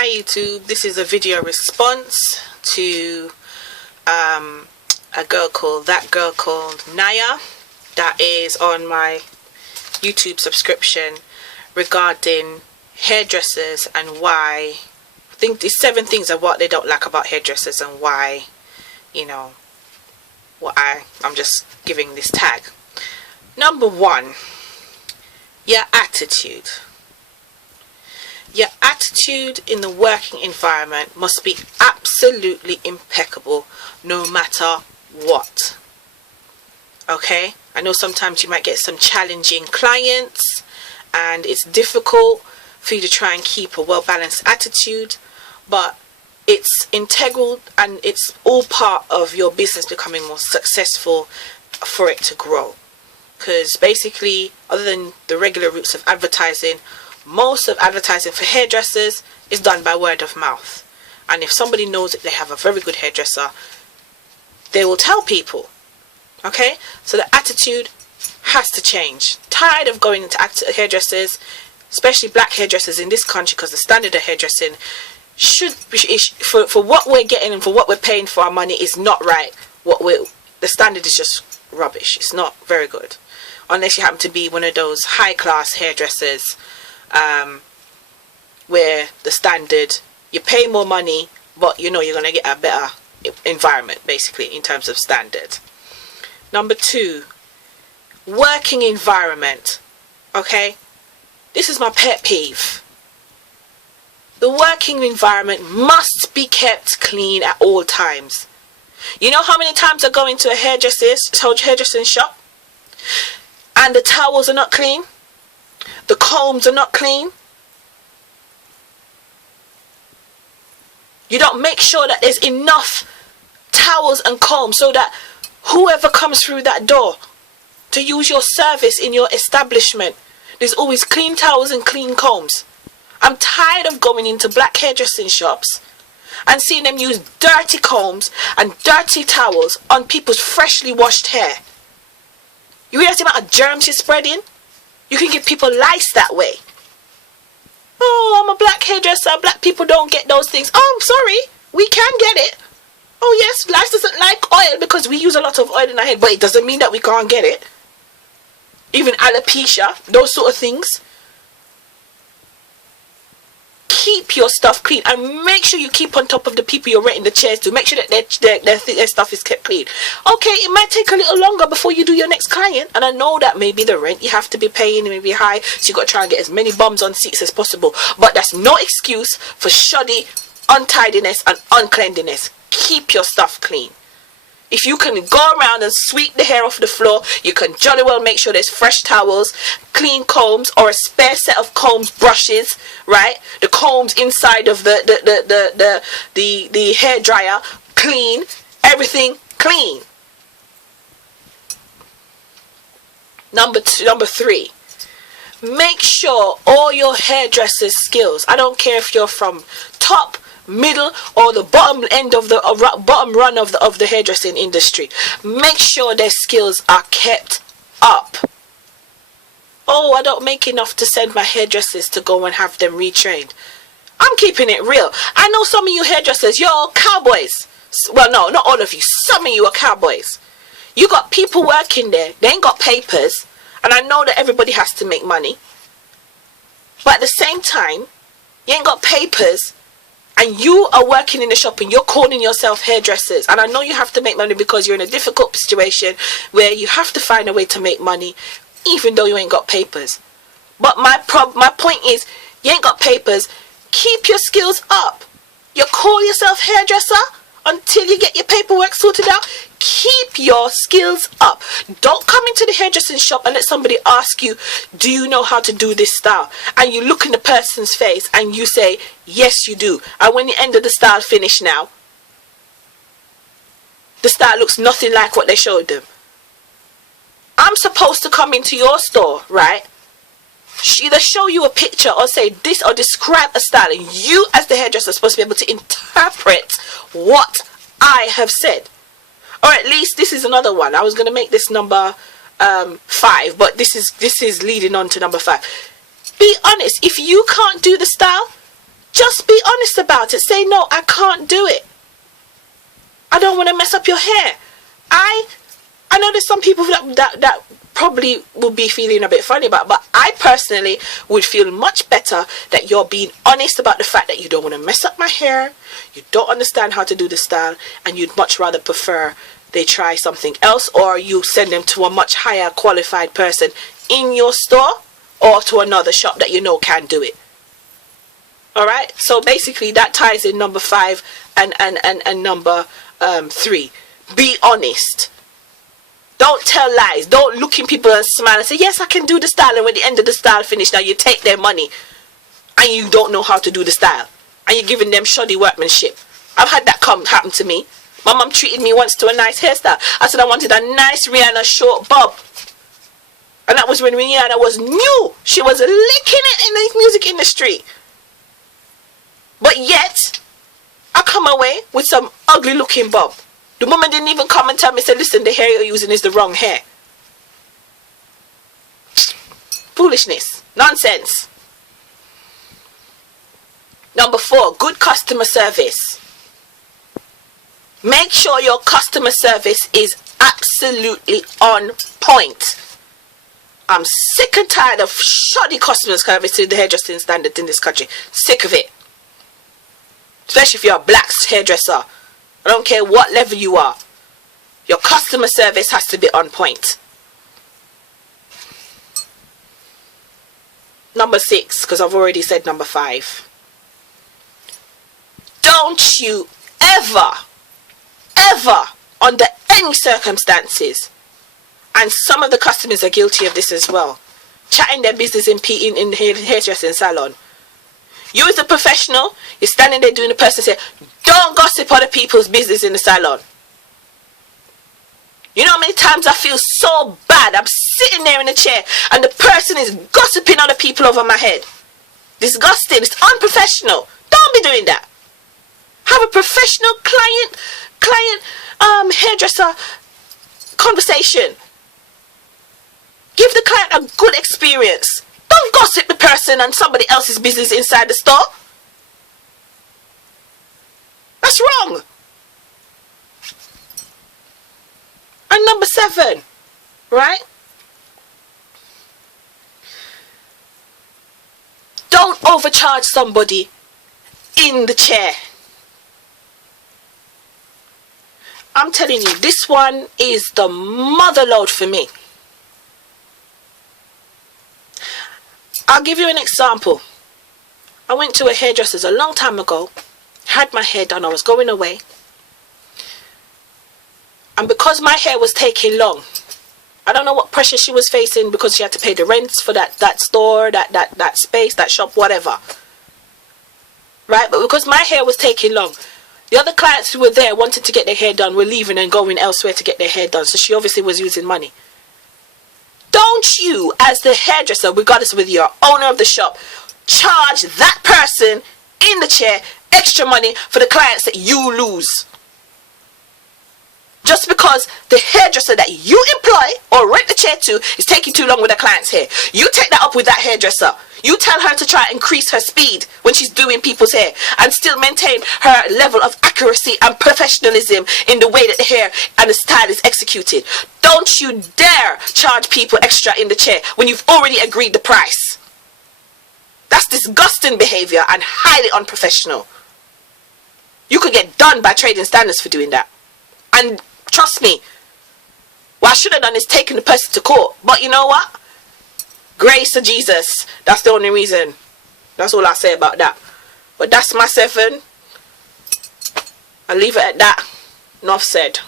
Hi YouTube, this is a video response to a girl called Datgurlnyaa that is on my YouTube subscription regarding hairdressers and why. I think these 7 things of what they don't like about hairdressers and why, you know, what I'm just giving this tag. Number 1, your attitude. Your attitude in the working environment must be absolutely impeccable no matter what. Okay? I know sometimes you might get some challenging clients and it's difficult for you to try and keep a well-balanced attitude, but it's integral and it's all part of your business becoming more successful for it to grow. Because basically, other than the regular routes of advertising, most of advertising for hairdressers is done by word of mouth. And if somebody knows that they have a very good hairdresser, they will tell people. Okay? So the attitude has to change. Tired of going into hairdressers, especially black hairdressers in this country, because the standard of hairdressing should be, for what we're getting and for what we're paying for our money is not right. The standard is just rubbish. It's not very good. Unless you happen to be one of those high class hairdressers where the standard, you pay more money, but you know you're going to get a better environment, basically, in terms of standard. Number 2, working environment. Okay, this is my pet peeve. The working environment must be kept clean at all times. You know how many times I go into a hairdressing shop and the towels are not clean? The combs are not clean. You don't make sure that there's enough towels and combs so that whoever comes through that door to use your service in your establishment, there's always clean towels and clean combs. I'm tired of going into black hairdressing shops and seeing them use dirty combs and dirty towels on people's freshly washed hair. You realize the amount of germs you're spreading? You can give people lice that way. Oh, I'm a black hairdresser. Black people don't get those things. Oh, I'm sorry. We can get it. Oh, yes, lice doesn't like oil because we use a lot of oil in our head. But it doesn't mean that we can't get it. Even alopecia, those sort of things. Keep your stuff clean and make sure you keep on top of the people you're renting the chairs to. Make sure that their stuff is kept clean. Okay, it might take a little longer before you do your next client, and I know that maybe the rent you have to be paying may be high, so you got to try and get as many bums on seats as possible, but that's no excuse for shoddy untidiness and uncleanliness. Keep your stuff clean. If you can go around and sweep the hair off the floor, you can jolly well make sure there's fresh towels, clean combs, or a spare set of combs, brushes, right? The combs inside of the hair dryer, clean, everything clean. Number 3, make sure all your hairdresser's skills, I don't care if you're from top, middle, or the bottom end of the bottom run of the hairdressing industry, make sure their skills are kept up. Oh, I don't make enough to send my hairdressers to go and have them retrained. I'm keeping it real. I know some of you hairdressers, you're all cowboys. Well, no, not all of you. Some of you are cowboys. You got people working there, they ain't got papers, and I know that everybody has to make money, but at the same time, you ain't got papers, and you are working in the shop and you're calling yourself hairdressers. And I know you have to make money because you're in a difficult situation where you have to find a way to make money even though you ain't got papers. But my point is, you ain't got papers. Keep your skills up. You call yourself hairdresser until you get your paperwork sorted out. Keep your skills up. Don't come into the hairdressing shop and let somebody ask you, do you know how to do this style? And you look in the person's face and you say, yes you do. And when the end of the style finish now, the style looks nothing like what they showed them. I'm supposed to come into your store, right? Either show you a picture or say this or describe a style, and you as the hairdresser are supposed to be able to interpret what I have said. Or at least this is another one. I was going to make this number 5, but this is leading on to number 5. Be honest. If you can't do the style, Just be honest about it. Say, no, I can't do it. I don't want to mess up your hair. I know there's some people that probably will be feeling a bit funny about it, but I personally would feel much better that you're being honest about the fact that you don't want to mess up my hair, you don't understand how to do the style, and you'd much rather prefer they try something else, or you send them to a much higher qualified person in your store or to another shop that you know can do it. Alright, so basically that ties in number 5 and number 3. Be honest. Don't tell lies. Don't look in people and smile and say, yes, I can do the style, and when the end of the style finish, now you take their money and you don't know how to do the style and you're giving them shoddy workmanship. I've had that happen to me. My mum treated me once to a nice hairstyle. I said I wanted a nice Rihanna short bob, and that was when Rihanna was new. She was licking it in the music industry, but yet I come away with some ugly looking bob. The woman didn't even come and tell me, say, listen, the hair you're using is the wrong hair. Foolishness. Nonsense. Number 4, good customer service. Make sure your customer service is absolutely on point. I'm sick and tired of shoddy customer service to the hairdressing standard in this country. Sick of it. Especially if you're a black hairdresser. I don't care what level you are. Your customer service has to be on point. Number 6, because I've already said number 5. Don't you ever, under any circumstances, and some of the customers are guilty of this as well, chatting their business in the hairdressing salon. You as a professional, you're standing there doing the person say, don't gossip other people's business in the salon. You know how many times I feel so bad? I'm sitting there in the chair and the person is gossiping other people over my head. Disgusting. It's unprofessional. Don't be doing that. Have a professional client hairdresser conversation. Give the client a good experience. Don't gossip the person and somebody else's business inside the store. That's wrong. And number 7, right? Don't overcharge somebody in the chair. I'm telling you, this one is the mother load for me. I'll give you an example. I went to a hairdresser's a long time ago, had my hair done, I was going away. And because my hair was taking long, I don't know what pressure she was facing because she had to pay the rents for that store, that space, that shop, whatever. Right? But because my hair was taking long, the other clients who were there wanted to get their hair done were leaving and going elsewhere to get their hair done. So she obviously was using money. Don't you, as the hairdresser, regardless of whether you're owner of the shop, charge that person in the chair extra money for the clients that you lose. Just because the hairdresser that you employ or rent the chair to is taking too long with the client's hair. You take that up with that hairdresser. You tell her to try and increase her speed when she's doing people's hair and still maintain her level of accuracy and professionalism in the way that the hair and the style is executed. Don't you dare charge people extra in the chair when you've already agreed the price. That's disgusting behavior and highly unprofessional. You could get done by trading standards for doing that. And trust me, what I should have done is taken the person to court. But you know what? Grace of Jesus. That's the only reason. That's all I say about that. But that's my 7. I'll leave it at that. Enough said.